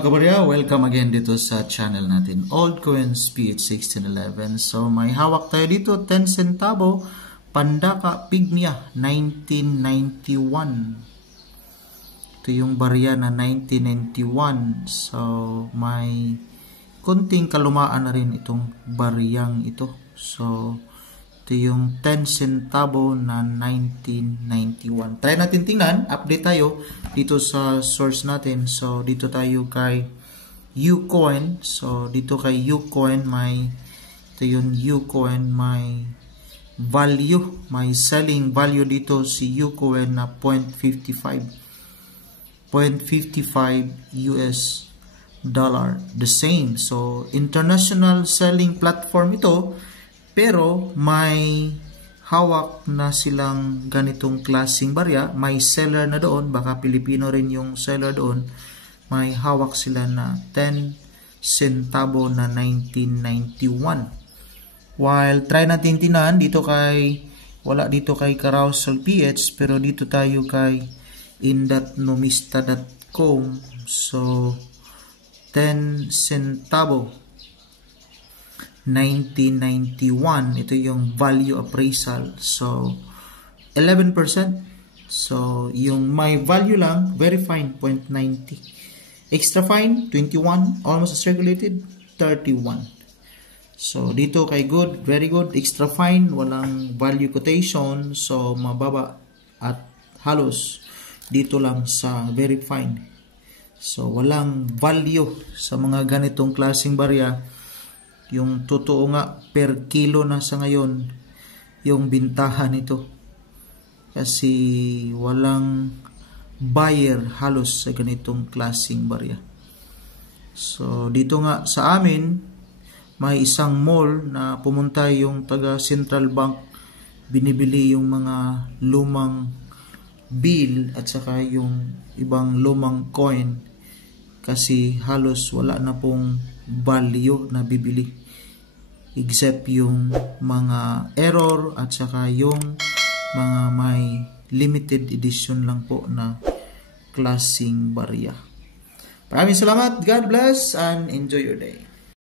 mga kabarya, welcome again dito sa channel natin, Old Coins PH1611. So may hawak tayo dito, 10 centavo, Pandaka Pigmia 1991. Ito yung barya na 1991. So may kunting kalumaan na rin itong baryang ito. So ito yung 10 centavo na 1991. Try natin tingnan, update tayo dito sa source natin. So dito tayo kay Ucoin. So dito kay Ucoin ito yung Ucoin, may value, may selling value dito si Ucoin na 0.55 US dollar, the same. So international selling platform ito, pero may hawak na silang ganitong klaseng barya. May seller na doon, baka Pilipino rin yung seller doon. May hawak sila na 10 centavo na 1991. While try natin tinan dito kay, wala dito kay Carousel PH, pero dito tayo kay in.numista.com. So 10 centavo 1991, ito yung value appraisal. So 11%. So yung my value lang, very fine, 0.90. Extra fine 21, almost circulated 31. So dito kay good, very good. Extra fine, walang value quotation, so mababa at halos dito lang sa very fine. So walang value sa mga ganitong klaseng barya. Yung totoo nga, per kilo na sa ngayon yung bintahan nito. Kasi walang buyer halos sa ganitong klaseng barya. So dito nga sa amin, may isang mall na pumunta yung taga Central Bank. Binibili yung mga lumang bill at saka yung ibang lumang coin. Kasi halos wala na pong value na bibili, except yung mga error at saka yung mga may limited edition lang po na klaseng barya. Maraming salamat, God bless, and enjoy your day.